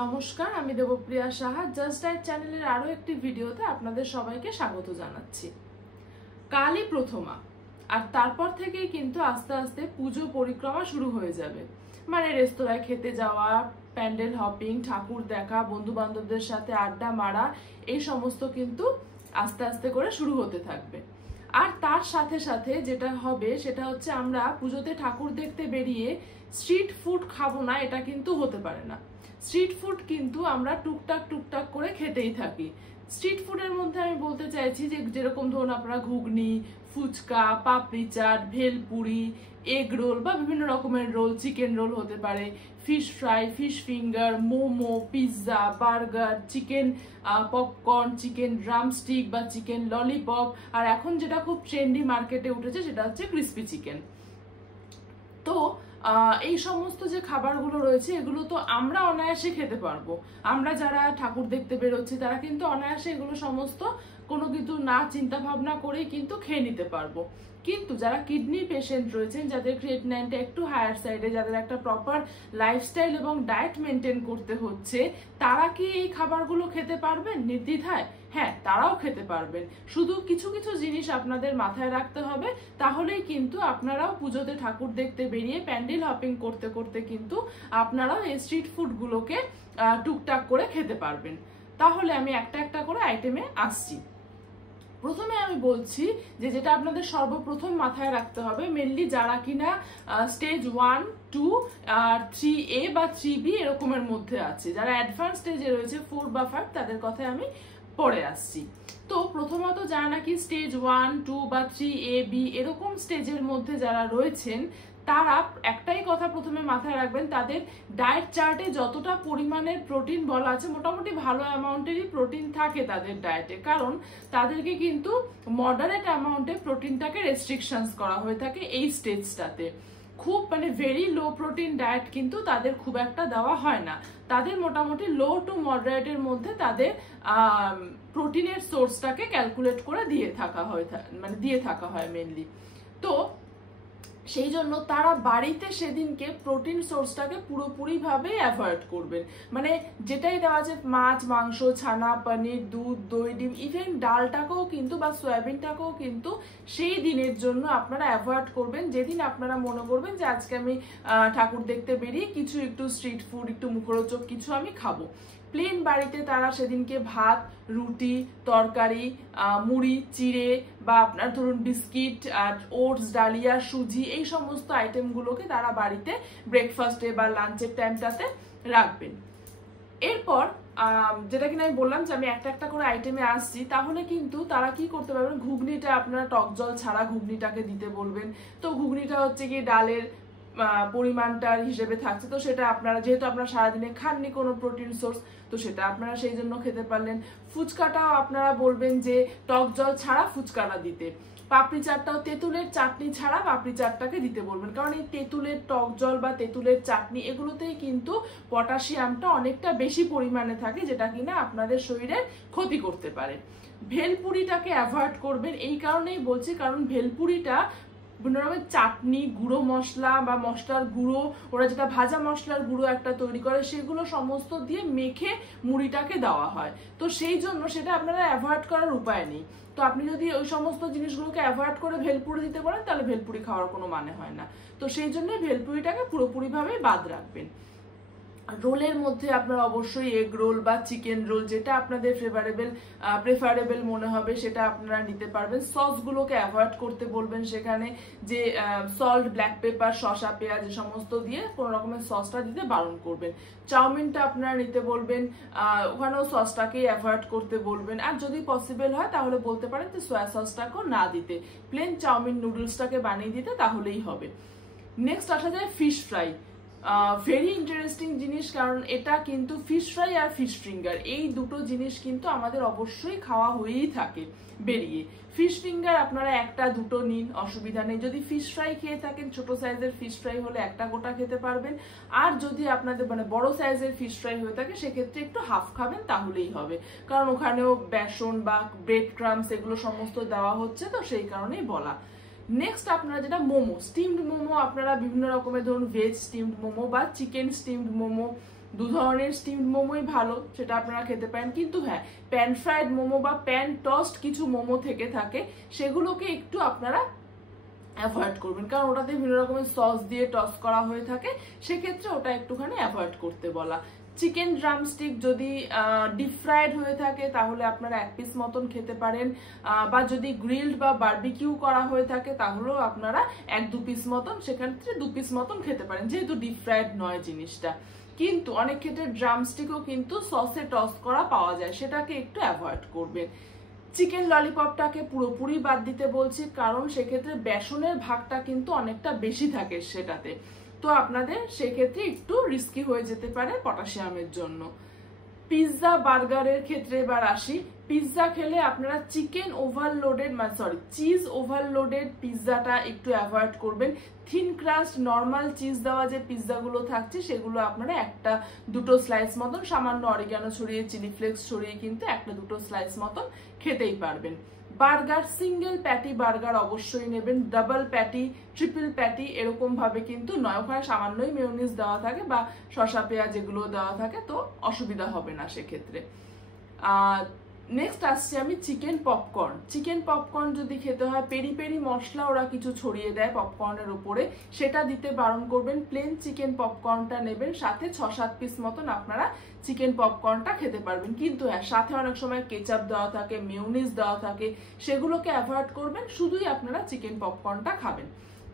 নমস্কার, আমি Debapriya Saha just diet চ্যানেলের আরো একটি ভিডিওতে আপনাদের সবাইকে স্বাগত জানাচ্ছি। কালই প্রথমা, আর তারপর থেকেই কিন্তু আস্তে আস্তে পুজো পরিক্রমা শুরু হয়ে যাবে। মানে রেস্তোরাঁয় খেতে যাওয়া, প্যান্ডেল হপিং, ঠাকুর দেখা, বন্ধু বান্ধবদের সাথে আড্ডা মারা, এই সমস্ত কিন্তু আস্তে আস্তে করে শুরু হতে থাকবে। আর তার সাথে সাথে যেটা হবে সেটা হচ্ছে আমরা পুজোতে ঠাকুর দেখতে বেরিয়ে স্ট্রিট ফুড খাবো না, এটা কিন্তু হতে পারে না। স্ট্রিট ফুড কিন্তু আমরা টুকটাক টুকটাক করে খেতেই থাকি। স্ট্রিট ফুডের মধ্যে আমি বলতে চাইছি যে যেরকম ধরুন আপনারা ঘুগনি, ফুচকা, পাপড়ি চাট, ভেলপুরি, এগ রোল বা বিভিন্ন রকমের রোল, চিকেন রোল হতে পারে, fish fry, fish finger, momo, pizza, burger, chicken popcorn, chicken drumstick বা চিকেন ললিপপ, আর এখন যেটা খুব ট্রেন্ডি মার্কেটে উঠেছে সেটা হচ্ছে ক্রিস্পি চিকেন। তো এই সমস্ত যে খাবারগুলো রয়েছে এগুলো তো আমরা অনায়াসে খেতে পারবো। আমরা যারা ঠাকুর দেখতে বেরোচ্ছি তারা কিন্তু অনায়াসে এগুলো সমস্ত কোনো কিছু না চিন্তা ভাবনা করেই কিন্তু খেয়ে নিতে পারবো। কিন্তু যারা কিডনি পেশেন্ট রয়েছেন, যাদের ক্রিয়েটিনিনটা একটু হায়ার সাইডে, যাদের একটা প্রপার লাইফস্টাইল এবং ডায়েট মেনটেন করতে হচ্ছে, তারা কি এই খাবারগুলো খেতে পারবেন নির্দ্বিধায়? হ্যাঁ, তারাও খেতে পারবেন। শুধু কিছু কিছু জিনিস আপনাদের মাথায় রাখতে হবে, তাহলেই কিন্তু আপনারাও পুজোতে ঠাকুর দেখতে বেরিয়ে প্যান্ডেল হপিং করতে করতে কিন্তু আপনারাও এই স্ট্রিট ফুডগুলোকে টুকটাক করে খেতে পারবেন। তাহলে আমি একটা একটা করে আইটেমে আসছি। প্রথমে আমি বলছি যে যেটা আপনাদের সর্বপ্রথম মাথায় রাখতে হবে, মেনলি যারা কিনা স্টেজ 1, 2 আর 3A বা 3B এরকমের মধ্যে আছে, যারা অ্যাডভান্স স্টেজে রয়েছে 4 বা 5, তাদের কথায় আমি পরে আসছি। তো প্রথমত যারা নাকি স্টেজ 1, 2 বা 3A, B এরকম স্টেজের মধ্যে যারা রয়েছেন, তারা একটাই কথা প্রথমে মাথায় রাখবেন, তাদের ডায়েট চার্টে যতটা পরিমাণের প্রোটিন বলা আছে মোটামুটি ভালো অ্যামাউন্টেরই প্রোটিন থাকে তাদের ডায়েটে, কারণ তাদেরকে কিন্তু মডারেট অ্যামাউন্টে প্রোটিনটাকে রেস্ট্রিকশনস করা হয়ে থাকে এই স্টেজটাতে। খুব ভেরি লো প্রোটিন ডায়েট কিন্তু তাদের খুব একটা দেওয়া হয় না। তাদের মোটামুটি লো টু মডারেটের মধ্যে তাদের প্রোটিনের সোর্সটাকে ক্যালকুলেট করে দিয়ে থাকা হয় মেনলি। তো সেই জন্য তারা বাড়িতে সেদিনকে প্রোটিন সোর্সটাকে পুরোপুরি ভাবে অ্যাভয়েড করবেন। মানে যেটাই দেওয়া আছে, মাছ, মাংস, ছানা, পনির, দুধ, দই, ডিম, ইভেন ডালটাকেও কিন্তু বা সয়াবিনটাকেও কিন্তু সেই দিনের জন্য আপনারা অ্যাভয়েড করবেন, যেদিন আপনারা মনে করবেন যে আজকে আমি ঠাকুর দেখতে বেরিয়ে কিছু একটু স্ট্রিট ফুড, একটু মুখরোচক কিছু আমি খাবো। প্লেন বাড়িতে তারা সেদিনকে ভাত, রুটি, তরকারি, মুড়ি, চিড়ে বা আপনার ধরুন বিস্কিট আর ওটস, ডালিয়া, সুজি, এই সমস্ত আইটেমগুলোকে তারা বাড়িতে ব্রেকফাস্টে বা লাঞ্চের টাইমটাতে রাখবেন। এরপর যেটা কিনা আমি বললাম যে আমি একটা একটা করে আইটেমে আসছি, তাহলে কিন্তু তারা কি করতে পারবেন, ঘুগনিটা আপনারা টক জল ছাড়া ঘুগনিটাকে দিতে বলবেন। তো ঘুগনিটা হচ্ছে কি ডালের পরিমাণটার হিসেবে থাকছে, তো সেটা আপনারা যেহেতু আপনারা সারাদিনে খাননি কোনো প্রোটিন সোর্স, তো সেটা আপনারা সেই জন্য খেতে পারলেন। ফুচকাটাও আপনারা বলবেন যে টক জল ছাড়া ফুচকাটা দিতে। পাপড়ি চাটটাও তেঁতুলের চাটনি ছাড়া পাপড়ি চাটটাকে দিতে বলবেন, কারণ এই তেঁতুলের টক জল বা তেঁতুলের চাটনি এগুলোতেই কিন্তু পটাশিয়ামটা অনেকটা বেশি পরিমাণে থাকে, যেটা কিনা আপনাদের শরীরে ক্ষতি করতে পারে। ভেলপুরিটাকে অ্যাভয়েড করবেন, এই কারণেই বলছি কারণ ভেলপুরিটা বিভিন্ন রকমের চাটনি, গুঁড়ো মশলা বা মশলার গুঁড়ো, ওরা যেটা ভাজা মশলার গুঁড়ো একটা তৈরি করে, সেগুলো সমস্ত দিয়ে মেখে মুড়িটাকে দেওয়া হয়। তো সেই জন্য সেটা আপনারা অ্যাভয়েড করার উপায় নেই। তো আপনি যদি ওই সমস্ত জিনিসগুলোকে অ্যাভয়েড করে ভেলপুরি দিতে পারেন, তাহলে ভেলপুরি খাওয়ার কোনো মানে হয় না। তো সেই জন্য ভেলপুরিটাকে পুরোপুরিভাবে বাদ রাখবেন। রোলের মধ্যে আপনারা অবশ্যই এগ রোল বা চিকেন রোল, যেটা আপনাদের প্রেফারেবল মনে হবে সেটা আপনারা নিতে পারবেন। সসগুলোকে অ্যাভয়েড করতে বলবেন, সেখানে যে সল্ট, ব্ল্যাক পেপার, শসা, পেঁয়াজ এ সমস্ত দিয়ে কোনো রকমের সসটা দিতে বারণ করবেন। চাউমিনটা আপনারা নিতে বলবেন, ওখানেও সসটাকেই অ্যাভয়েড করতে বলবেন। আর যদি পসিবল হয় তাহলে বলতে পারেন যে সয়া সসটাকেও না দিতে, প্লেন চাউমিন নুডলসটাকে বানিয়ে দিতে, তাহলেই হবে। নেক্সট আসা যায় ফিশ ফ্রাই। ভেরি ইন্টারেস্টিং জিনিস, কারণ এটা কিন্তু ফিশ ফ্রাই আর ফিশ ফিঙ্গার এই দুটো জিনিস কিন্তু আমাদের অবশ্যই খাওয়া হয়েই থাকে বেরিয়ে। ফিশ ফিঙ্গার আপনারা একটা দুটো নিন, অসুবিধা নেই। যদি ফিশ ফ্রাই খেয়ে থাকেন, ছোট সাইজের ফিশ ফ্রাই হলে একটা গোটা খেতে পারবেন। আর যদি আপনাদের বড় সাইজের ফিশ ফ্রাই হয়ে থাকে, সেক্ষেত্রে একটু হাফ খাবেন, তাহলেই হবে। কারণ ওখানেও বেসন বা ব্রেড ক্রাম্বস এগুলো সমস্ত দেওয়া হচ্ছে, তো সেই কারণেই বলা। নেক্সট আপনারা যেটা মোমো, স্টিমড মোমো, আপনারা বিভিন্ন রকমের ধরুন ভেজ স্টিমড মোমো বা চিকেন স্টিমড মোমো দু ধরনের স্টিমড মোমোই ভালো, সেটা আপনারা খেতে পারেন। কিন্তু হ্যাঁ, প্যান ফ্রাইড মোমো বা প্যান টস্ট কিছু মোমো থেকে থাকে, সেগুলোকে একটু আপনারা অ্যাভয়েড করবেন, কারণ ওটাতে বিভিন্ন রকমের সস দিয়ে টস করা হয়ে থাকে, সেক্ষেত্রে ওটা একটুখানি অ্যাভয়েড করতে বলা। চিকেন ড্রামস্টিক যদি ডিপ ফ্রাইড হয়ে থাকে তাহলে আপনারা 1 পিস মতন খেতে পারেন, বা যদি গ্রিলড বা বারবিকিউ করা হয়ে থাকে তাহলেও আপনারা 1-2 পিস মতন, সেক্ষেত্রে 2 পিস মতন খেতে পারেন, যেহেতু ডিপ ফ্রাইড নয় জিনিসটা। কিন্তু অনেক ক্ষেত্রে ড্রামস্টিকও কিন্তু সসে টস করা পাওয়া যায়, সেটাকে একটু অ্যাভয়েড করবেন। চিকেন ললিপপটাকে পুরোপুরি বাদ দিতে বলছি, কারণ সেক্ষেত্রে বেসনের ভাগটা কিন্তু অনেকটা বেশি থাকে সেটাতে, তো আপনাদের সেক্ষেত্রে একটু রিস্কি হয়ে যেতে পারে পটাশিয়ামের জন্য। পিৎজা বার্গারের ক্ষেত্রে এবার আসি। পিৎজা খেলে আপনারা চিকেন ওভারলোডেড চিজ ওভারলোডেড পিৎজাটা একটু অ্যাভয়েড করবেন। থিন ক্রাস্ট নর্মাল চিজ দেওয়া যে পিৎজাগুলো থাকছে সেগুলো আপনারা 1-2 স্লাইস মতন, সামান্য অরিগানো ছড়িয়ে, চিলি ফ্লেক্স ছড়িয়ে কিন্তু 1-2 স্লাইস মতন খেতেই পারবেন। বার্গার সিঙ্গেল প্যাটি বার্গার অবশ্যই নেবেন, ডাবল প্যাটি, ট্রিপল প্যাটি এরকম ভাবে কিন্তু নয়, ওখানে সামান্যই মেয়োনিজ দেওয়া থাকে বা শসা পেঁয়াজ এগুলো দেওয়া থাকে, তো অসুবিধা হবে না সেক্ষেত্রে। নেক্সট আসছে আমি চিকেন পপকর্ন। চিকেন পপকর্ন যদি খেতে হয়, পেরি পেরি মশলা ওরা কিছু ছড়িয়ে দেয় পপকর্নের উপরে, সেটা দিতে বারণ করবেন। প্লেন চিকেন পপকর্নটা নেবেন, সাথে 6-7 পিস মতন আপনারা চিকেন পপকর্নটা খেতে পারবেন। কিন্তু হ্যাঁ, সাথে অনেক সময় কেচাপ দেওয়া থাকে, মেয়োনিজ দেওয়া থাকে, সেগুলোকে অ্যাভয়েড করবেন, শুধুই আপনারা চিকেন পপকর্নটা খাবেন।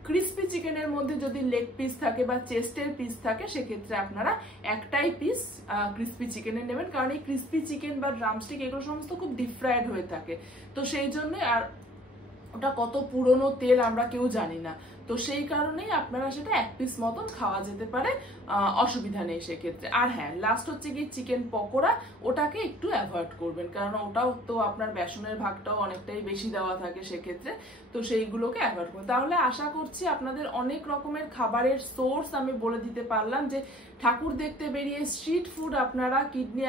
ক্রিস্পি চিকেনের মধ্যে যদি লেগ পিস থাকে বা চেস্টের পিস থাকে, সেক্ষেত্রে আপনারা একটাই পিস ক্রিস্পি চিকেনের নেবেন, কারণ এই ক্রিস্পি চিকেন বা ড্রামস্টিক এগুলো সমস্ত খুব ডিপ ফ্রাইড হয়ে থাকে, তো সেই জন্য, আর ওটা কত পুরনো তেল আমরা কেউ জানি না, তো সেই কারণেই আপনারা সেটা 1 পিস মতন খাওয়া যেতে পারে, অসুবিধা নেই সেক্ষেত্রে। আর হ্যাঁ, লাস্ট হচ্ছে কি চিকেন পকোড়া, ওটাকে একটু অ্যাভয়েড করবেন, কারণ ওটাও তো আপনার বেসনের ভাগটাও অনেকটাই বেশি দেওয়া থাকে সেক্ষেত্রে, তো সেইগুলোকে অ্যাভয়েড করুন। তাহলে আশা করছি আপনাদের অনেক রকমের খাবারের সোর্স আমি বলে দিতে পারলাম, যে ঠাকুর দেখতে বেরিয়ে স্ট্রিট ফুড আপনারা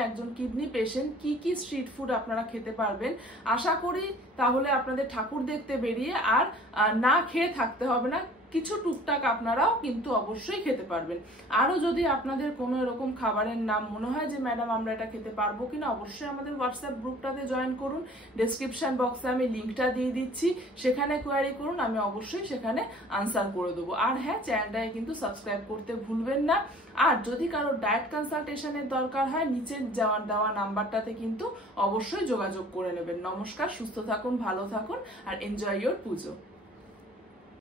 একজন কিডনি পেশেন্ট কি কি স্ট্রিট ফুড আপনারা খেতে পারবেন। আশা করি তাহলে আপনাদের ঠাকুর দেখতে বেরিয়ে আর না খেয়ে থাকতে হবে না, কিছু টুকটাক আপনারাও কিন্তু অবশ্যই খেতে পারবেন। আরো যদি আপনাদের কোনো এরকম খাবারের নাম মনে হয় যে ম্যাডাম আমরা এটা খেতে পারবো কিনা, অবশ্যই আমাদের হোয়াটসঅ্যাপ গ্রুপটাতে জয়েন করুন, ডেসক্রিপশন বক্সে আমি লিঙ্কটা দিয়ে দিচ্ছি, সেখানে কোয়ারি করুন, আমি অবশ্যই সেখানে আনসার করে দেবো। আর হ্যাঁ, চ্যানেলটাকে কিন্তু সাবস্ক্রাইব করতে ভুলবেন না। আর যদি কারো ডায়েট কনসালটেশনের দরকার হয়, নিচের দেওয়া নাম্বারটাতে কিন্তু অবশ্যই যোগাযোগ করে নেবেন। নমস্কার, সুস্থ থাকুন, ভালো থাকুন, আর এনজয় ইয়োর পুজো।